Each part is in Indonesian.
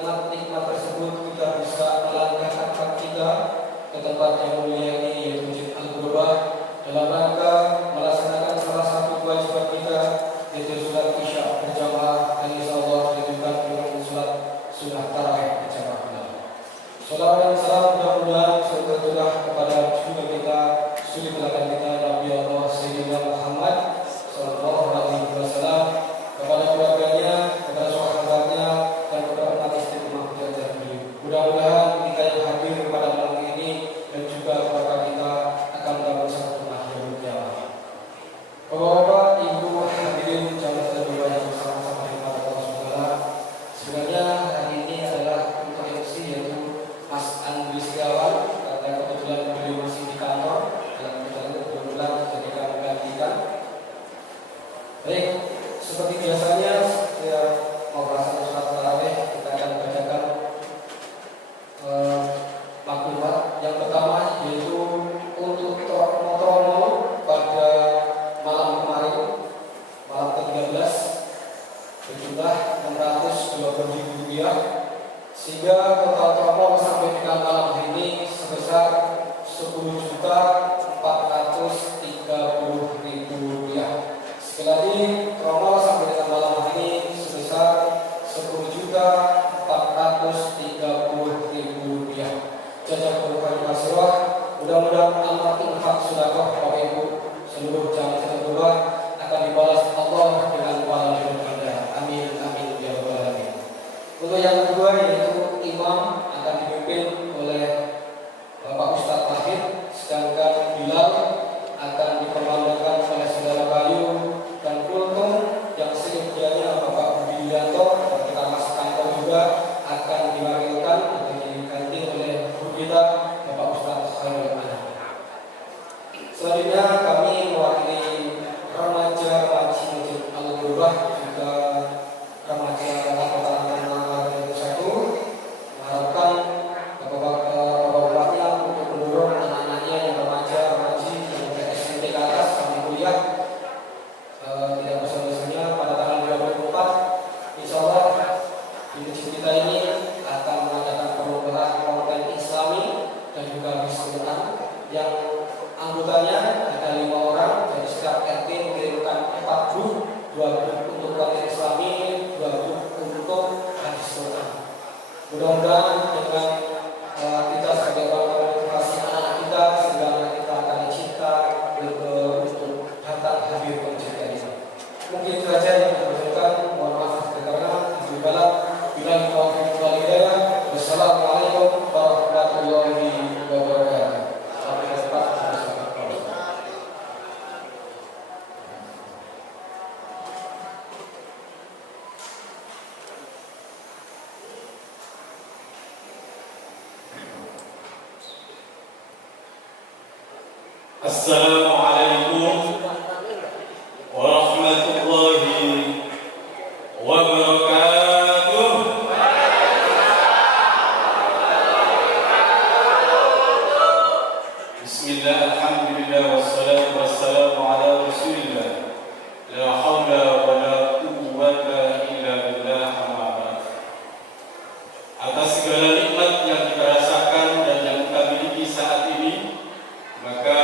nikmat-nikmat tersebut kita bisa melangkahkan kaki kita ke tempat yang mulia ini, yaitu Masjid Al-Ghurabah, dalam rangka melaksanakan salah satu kewajiban kita, yaitu sholat Isya berjamaah, dan insyaallah dilanjutkan dengan sholat sunnah tarawih berjamaah. Salawat dan salam mudah-mudahan tercurah kepada junjungan kita, suri teladan kita, Nabi Allah Sayyidina Muhammad sallallahu alaihi wasallam, kepada keluarganya, kepada sahabatnya, dan kepada umat istiqomah belajar beliau. Mudah-mudahan kita yang hadir pada malam ini dan juga keluarga kita akan mendapat satu akhirul jamaah. Bapak-bapak, ibu hadirin jamaah kedua yang bersama-sama dengan Allah Subhanahu. Sebenarnya hari ini adalah untuk MC, yaitu Mas Andri Setiawan, karena kebetulan beliau masih di kantor dalam perjalanan kebetulan jadi kami gantikan. Baik, seperti biasanya setiap mau melaksanakan sholat tarawih kita akan bacakan maklumat. Yang pertama yaitu untuk promo pada malam kemarin, malam ke-13 berjumlah Rp620.000, sehingga total promo sampai dengan malam hari ini sebesar Rp10.430.000. Sekali lagi, promo sampai dengan malam hari ini sebesar Rp10.430.000. Jajah berupa kasroh. Mudah-mudahan amal infak sedekah Bapak Ibu seluruh jamaah kedua akan dibalas Allah dengan pahala yang indah. Amin amin ya rabbal alamin. Untuk yang kedua yaitu imam akan dipimpin oleh Bapak Ustadz Tahir, sedangkan Bilal akan dipermandankan oleh Saudara Bayu, dan kultum yang sejatinya Bapak Budi Wianto dan kita Mas Kantor juga akan diwakilkan atau diganti oleh guru kita Bapak Ustadz Khairul Anam. Selanjutnya kami mewakili remaja Masjid Al-Ghurabah, juga remaja Angkatan Laut 1, mengharapkan bapak-bapaknya untuk mendorong anak-anaknya yang remaja-remaji yang dari SMP ke atas sampai kuliah, tidak bosan-bosannya pada tanggal 24 insyaallah di masjid kita ini akan mengadakan pengumpulan konten Islami dan juga Al-Quran yang anggotanya ada 5 orang. Jadi setiap RT mengirimkan 4 grup, 2 grup untuk konten Islami, 2 grup untuk hadis Quran. Mudah-mudahan dengan kita sebagai orang motivasi anak-anak kita, sehingga anak kita akan cinta untuk datang hadir ke masjid ini. Mungkin itu saja yang saya sampaikan. Mohon maaf karena dibalas. Bila taufiq wal hidayah. Wassalamualaikum warahmatullahi wabarakatuh. Sampai jumpa. Assalamualaikum warahmatullahi wabarakatuh. Bismillah, alhamdulillah, wassalatu wassalamu ala rasulillah. La hawla wa la quwwata illa billah, amma ba'd. Atas segala nikmat yang kita rasakan dan yang kita miliki saat ini, maka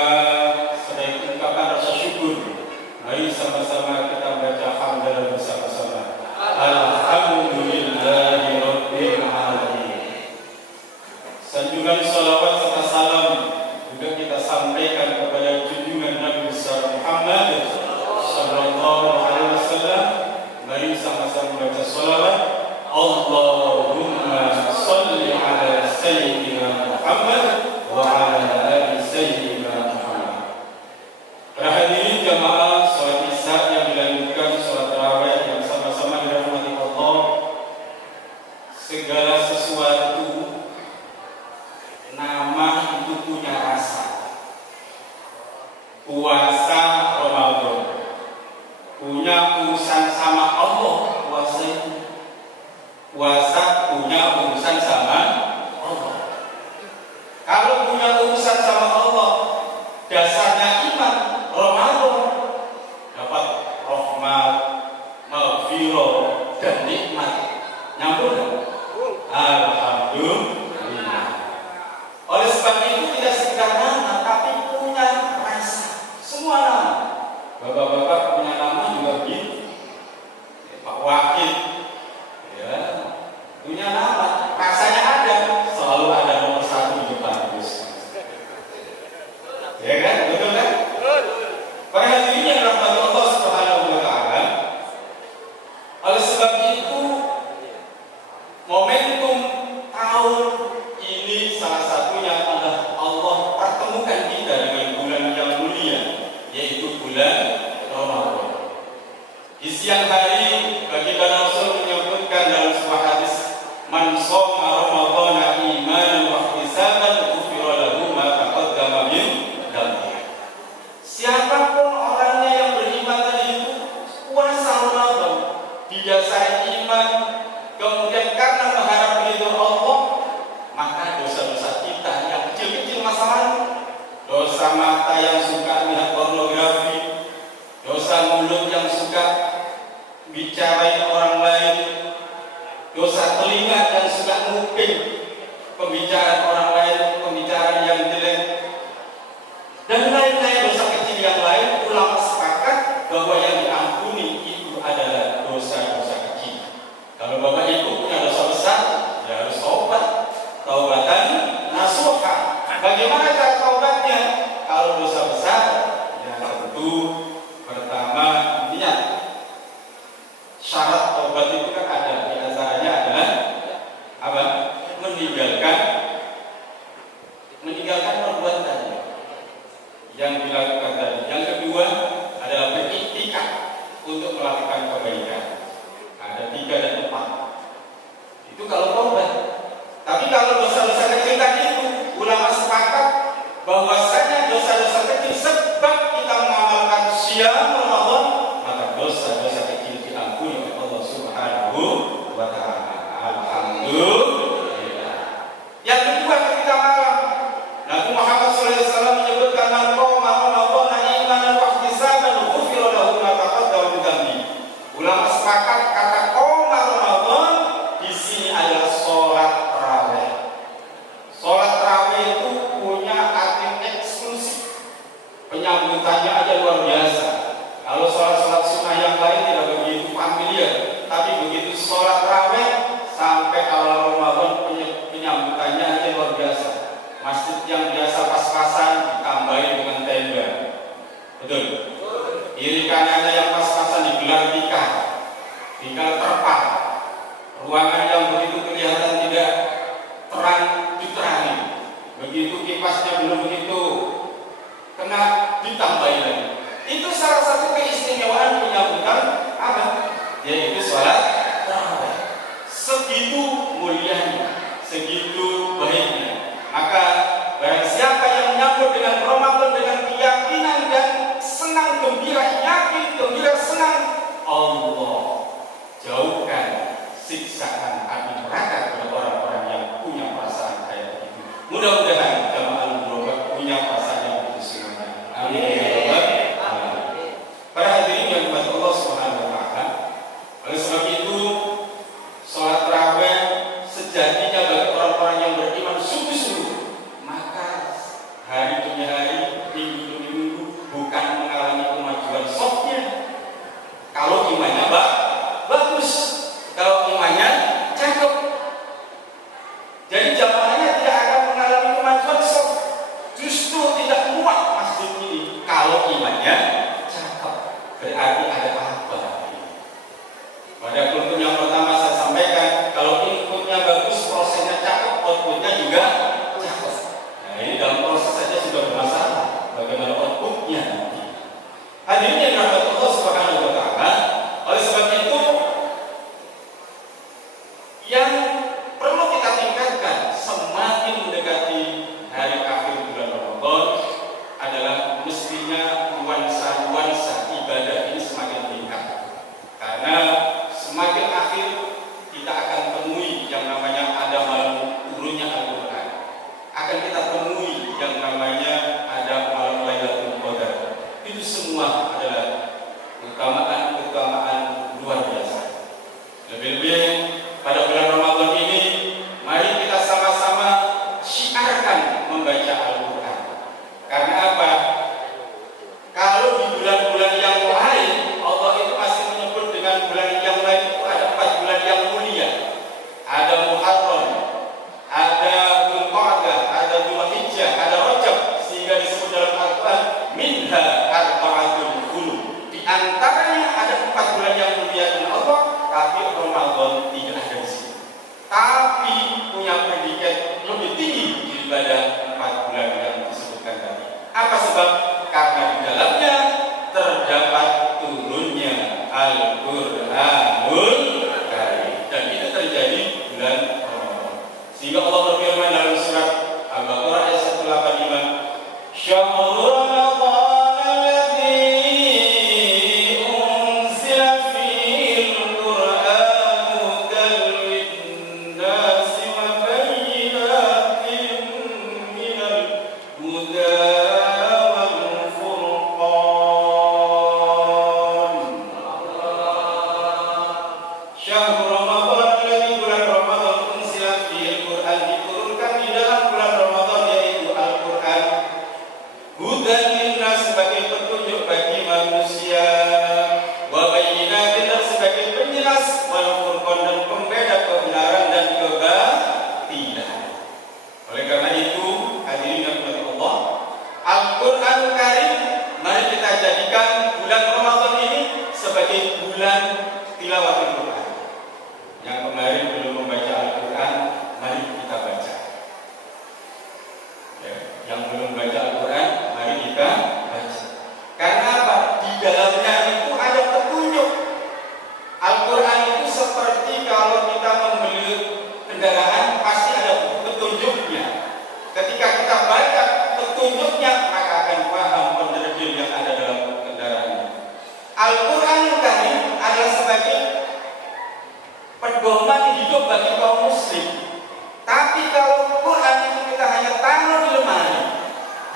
selain ungkapan rasa syukur, mari sama-sama kita baca hamdalah bersama-sama. Alhamdulillahi rabbil alamin. Sanjungan salawat serta salam juga kita sampaikan kepada junjungan Nabi besar Muhammad sallallahu alaihi wasallam. Mari sama-sama baca salawat. Allahumma salli ala sayyidina Muhammad wa ala ali sayyidina Muhammad. Para hadirin jamaah salat Isya yang dilanjutkan salat tarawih yang sama-sama dirahmati Allah. Segala sesuatu nama itu punya rasa. Puasa Ramadan punya urusan sama Allah. Puasa itu puasa punya urusan sama Allah. Kalau punya urusan sama Allah, dasarnya iman, Ramadan dapat rahmat, maghfirah dan nikmat. Nyambung. tahun ini salah satunya adalah Allah pertemukan kita dengan bulan yang mulia, yaitu bulan Ramadan. Di siang hari baginda Rasul menyebutkan dalam sebuah hadis, man shoma ramadhana imanan wa ihtisaban ghufira lahu ma taqaddama min dhanbihi. Siapapun orangnya yang beriman tadi itu puasa Ramadan didasari iman, kemudian karena mengharap ridho Allah, maka dosa-dosa kita yang kecil-kecil masa lalu, dosa mata yang suka lihat pornografi, dosa mulut yang suka bicarain orang lain, dosa telinga yang suka nguping pembicaraan orang lain, pembicaraan yang jelek, dan lain-lain dosa kecil yang lain. Ulama sepakat bahwa yang diampuni itu adalah dosa-dosa kecil. Kalau bapak ibu punya dosa besar, ya harus taubat, taubatan nasuha. Bagaimana cara taubatnya? Kalau dosa besar, ya tentu pertama niat. Syarat taubat itu kan ada, di antaranya adalah apa? Meninggalkan perbuatan yang dilakukan tadi. Yang kedua adalah beriktikad untuk melakukan kebaikan. Ada 3 dan 4. Itu kalau taubat. Tapi kalau dosa-dosa kecil tadi itu, ulama sepakat bahwasanya dosa-dosa kecil sebab kita mengamalkan siam Ramadan, maka dosa-dosa kecil diampuni oleh Allah Subhanahu wa taala. Alhamdulillah. Yang kedua ketika malam, Nabi Muhammad SAW menyebutkan man qama Ramadhana imanan wa ihtisaban ghufira lahu ma taqaddama min dhanbihi. Ulama sepakat kata qama Ramadan di sini adalah sholat tarawih. Sholat tarawih itu punya arti eksklusif. Penyambutannya aja luar biasa. Kalau sholat-sholat sunnah yang lain tidak begitu familiar, tapi begitu sholat tarawih sampai awal Ramadan penyambutannya aja luar biasa. Masjid yang biasa pas-pasan ditambahin dengan tenda. Betul? Kiri kanannya yang pas-pasan digelar tikar, terpal. Ruangan yang begitu kelihatan tidak terang diterangi. Begitu kipasnya belum begitu kena ditambahin lagi. Itu salah satu keistimewaan penyambutan apa? Yaitu sholat tarawih. Segitu mulianya, segitu baiknya. Maka barang siapa yang menyambut dengan Ramadan dengan keyakinan dan senang gembira, yakin gembira senang, Allah jauhkan siksaan api neraka kepada orang-orang yang punya perasaan kayak begitu. Mudah-mudahan jamaah berobat punya perasaan yang begitu semuanya. Amin. Para hadirin yang dimuliakan Allah Subhanahu wa taala, oleh sebab itu salat tarawih sejatinya bagi orang-orang yang beriman sungguh-sungguh, maka hari demi hari, minggu demi minggu bukan mengalami kemajuan softnya. Kalau imannya bagus, kalau imannya cakep, jadi jamaahnya tidak akan mengalami kemajuan soft. Justru tidak muat masjid ini kalau imannya cakep. Berarti ada apa? Pada kultur yang pertama saya sampaikan, kalau inputnya bagus, prosesnya cakep, outputnya juga cakep. Nah ini dalam proses saja sudah bermasalah. Bagaimana outputnya nanti? Hadirin yang dirahmati Allah Subhanahu wa taala, oleh sebab itu yang perlu kita tingkatkan semakin mendekati hari akhir bulan Ramadan adalah mestinya nuansa-nuansa ibadah ini semakin meningkat. Karena semakin akhir kita akan temui yang namanya ada malam turunnya Al-Quran, akan kita temui yang namanya ada malam Lailatul Qadar. Itu semua adalah keutamaan luar biasa. Lebih-lebih pada bulan Ramadan ini, mari kita sama-sama syiarkan membaca Al-Quran. Karena apa? Kalau di bulan-bulan yang lain Allah itu masih menyebut dengan bulan yang lain itu ada 4 bulan yang mulia. Ada Muharram, ada Dzulqa'dah, ada Dzulhijjah, ada Rajab, sehingga disebut dalam Al-Quran minha arba'atul hurum. Di antaranya ada 4 bulan yang mulia dengan Allah, tapi Ramadan tidak ada di sini. Tapi punya predikat Sehingga Allah berfirman dalam surat Al-Baqarah ayat 185, Syahrul Ramadan alladzi unzila fihil Qur'an hudan lin-nasi wa bayyinatin minal huda wal furqan. Syahrul Ramadan alladzi bulan Ramadan unzila fihil Qur'an, diturunkan di dalam bulan Ramadan yaitu Al-Qur'an, hudan linnas sebagai petunjuk bagi manusia, wa bayyinatin dan sebagai penjelas, wal furqan dan pembeda kebenaran dan kebatilan. Oleh karena itu, hadirin yang dirahmati Allah, Al-Qur'anul Karim mari kita jadikan bulan Ramadan ini sebagai bulan tilawatul Quran. Yang kemarin belum membaca Al-Quran, mari kita baca. Ya, yang belum baca Al-Quran, mari kita baca. Karena apa? Di dalamnya itu ada petunjuk. Al-Quran itu seperti kalau kita membeli kendaraan, pasti ada petunjuknya. Ketika kita baca petunjuknya, maka akan paham penerbit yang ada dalam kendaraan. Al-Quran Karim adalah sebagai pedoman hidup bagi kaum muslim. Tapi kalau Quran itu kita hanya taruh di lemari,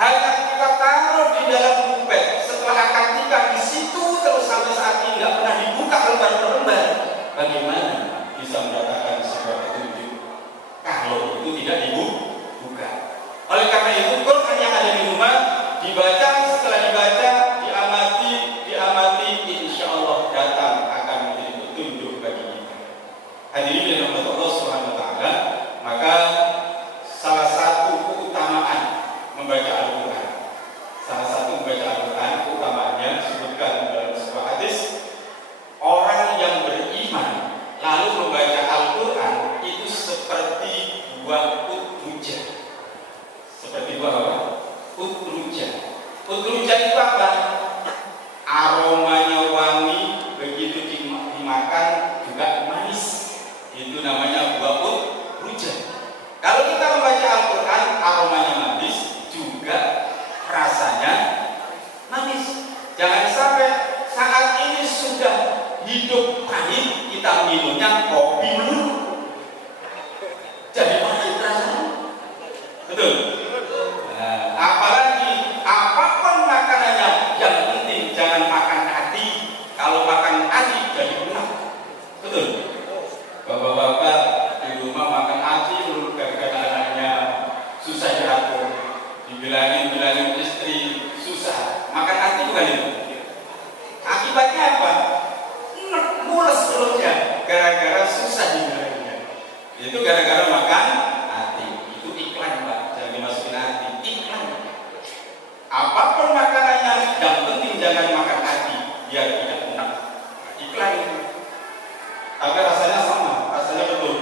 hanya kita taruh di dalam buku, setelah akad nikah di situ terus sampai saat ini nggak pernah dibuka lembar per lembar, bagaimana bisa mendatangkan sebuah petunjuk kalau itu tidak dibuka? Oleh karena itu Quran yang ada di rumah dibaca, setelah dibaca diamati, insya Allah datang akan menjadi petunjuk bagi kita. Hadirin yang dirahmati Allah Subhanahu wa taala, maka salah satu keutamaan membaca Al-Qur'an. Salah satu membaca Al-Qur'an keutamaannya disebutkan dalam sebuah hadis, orang yang beriman lalu membaca Al-Qur'an itu seperti buah utruja. Seperti buah apa? Utruja. Utruja itu apa? Aromanya wangi, begitu dimakan juga manis. Itu namanya buah utruja. Kalau kita membaca Al-Quran, aromanya manis, juga rasanya manis. Jangan sampai saat ini sudah hidup pahit, kita minumnya kopi melulu, jadi pahit rasanya. Betul? Nah, apalagi apapun makanannya, yang penting jangan makan hati. Kalau makan hati jadi enak. Betul? Bapak-bapak di rumah makan hati menurut gara-gara anaknya susah diatur, dibilangin istri susah. Makan hati bukan itu. Akibatnya apa? Mules perutnya gara-gara susah dibilanginnya. Itu gara-gara makan hati. Itu iklan, Pak. Jangan dimasukin hati. Iklan. Apapun makanannya, yang penting jangan makan hati biar tidak enak. Iklan itu. Tapi rasanya sama, rasanya betul.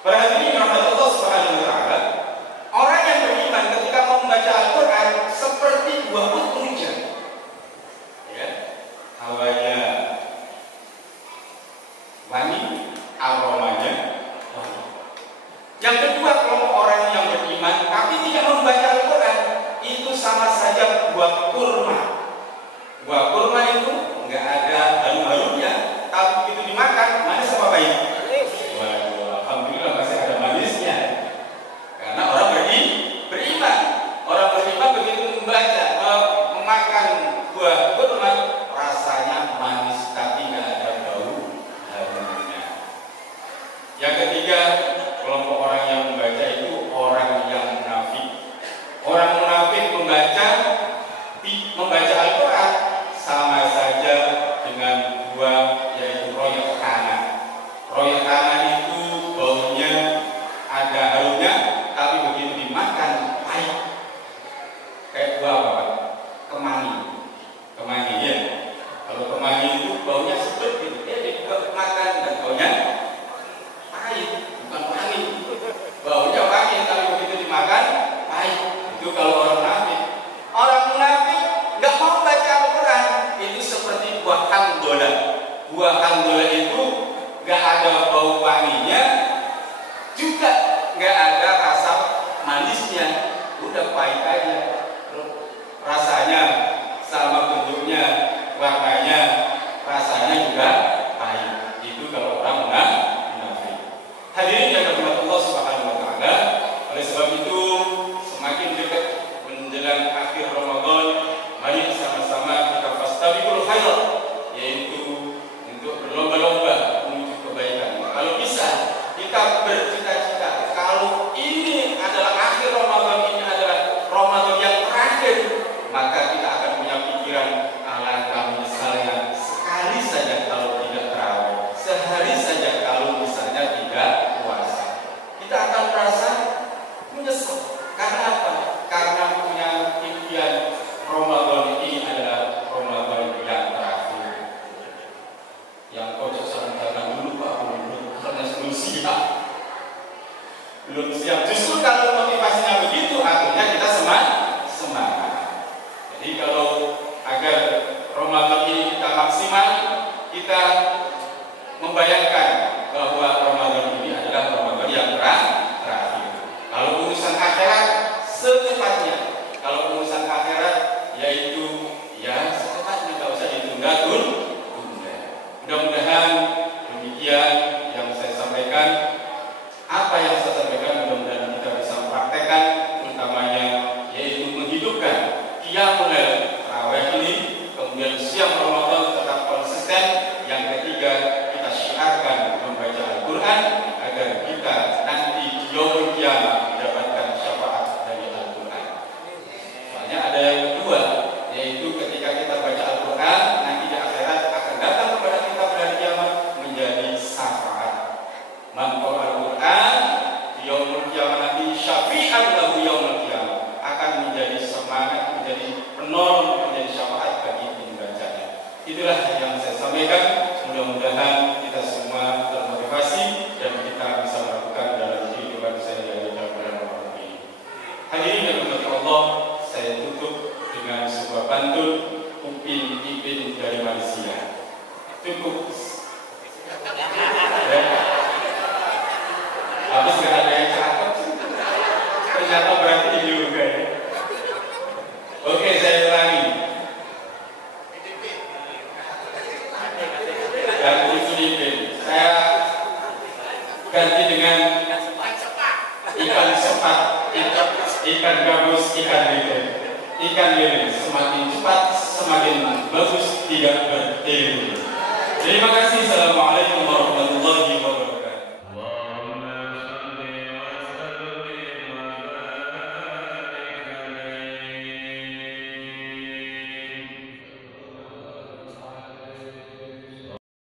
Pada hari ini rahmat Allah Subhanahu wa taala, orang yang beriman ketika mau membaca Al-Qur'an seperti buah utruja. Ya. Hawanya wangi, aromanya wangi. Yang kedua, kelompok orang yang beriman tapi tidak membaca Al-Qur'an itu sama saja buah kurma. Buah kurma itu enggak ada harum-harumnya, tapi begitu dimakan manis apa pahit? Waduh, alhamdulillah masih ada manisnya. Karena orang beriman. Orang beriman begitu membaca, memakan buah kurma, rasanya manis tapi nggak ada bau harumnya. Yang ketiga, kelompok orang yang membaca itu orang yang munafik. Orang munafik membaca Al-Quran udah pahit aja. Rasanya sama, bentuknya, warnanya, rasanya juga pahit. Itu kalau orang munafik. Hadirin yang dirahmati Allah Subhanahu wa taala, oleh sebab itu semakin dekat menjelang akhir Ramadan, mari sama-sama kita fastabiqul khairat, yaitu untuk berlomba-lomba menuju kebaikan. Kalau bisa kita bercita-cita kalau ini adalah akhir Ramadan, ini adalah Ramadan yang terakhir, maka kita akan punya pikiran alangkah menyesalnya sekali saja kalau tidak tarawih, sehari saja kalau misalnya tidak puasa. Kita akan merasa menyesal. Karena apa? Karena punya impian Ramadan ini adalah Ramadan yang terakhir. Yang pojok sana dulu Pak, belum siap. Belum siap. Justru kalau motivasinya begitu, akhirnya kita semangat. Jadi kalau agar Ramadan ini kita maksimal, kita membayangkan bahwa Ramadan ini adalah Ramadan yang terakhir. Kalau urusan akhirat secepatnya. Kalau urusan akhirat yaitu ya secepatnya, tidak usah ditunda-tunda. Mudah-mudahan demikian yang saya sampaikan. Apa yang saya sampaikan mudah-mudahan kita bisa praktekkan, utamanya yaitu menghidupkan qiyamul lail tarawih ini, kemudian siang Ramadan tetap konsisten. Yang ketiga, kita syiarkan membaca Al-Quran agar kita nanti di yaumul qiyamah mendapatkan syafaat dari Al-Quran. Soalnya ada yang kedua, yaitu ketika kita baca Al-Quran, nanti di akhirat akan datang kepada kita pada kiamat menjadi syafaat. Man qara Al-Quran di yaumul qiyamah nanti syafi'an lahu yaumul qiyamah, akan menjadi semangat, menjadi penolong, menjadi syafaat bagi pembacanya. Itulah yang saya sampaikan. Mudah-mudahan kita semua termotivasi dan kita bisa melakukan dalam kehidupan sehari-hari dalam bulan Ramadan ini. Hadirin yang dirahmati Allah, saya tutup dengan sebuah pantun Upin Ipin dari Malaysia. Cukup. Ya. Habis nggak ada yang cakep, ternyata berarti juga ya. Oke, saya ulangi. Ganti Filipin, saya ganti dengan ikan sepat, ikan gabus, ikan lele. Ikan lele semakin cepat, semakin bagus, tidak bertemu. Terima kasih. Assalamualaikum warahmatullahi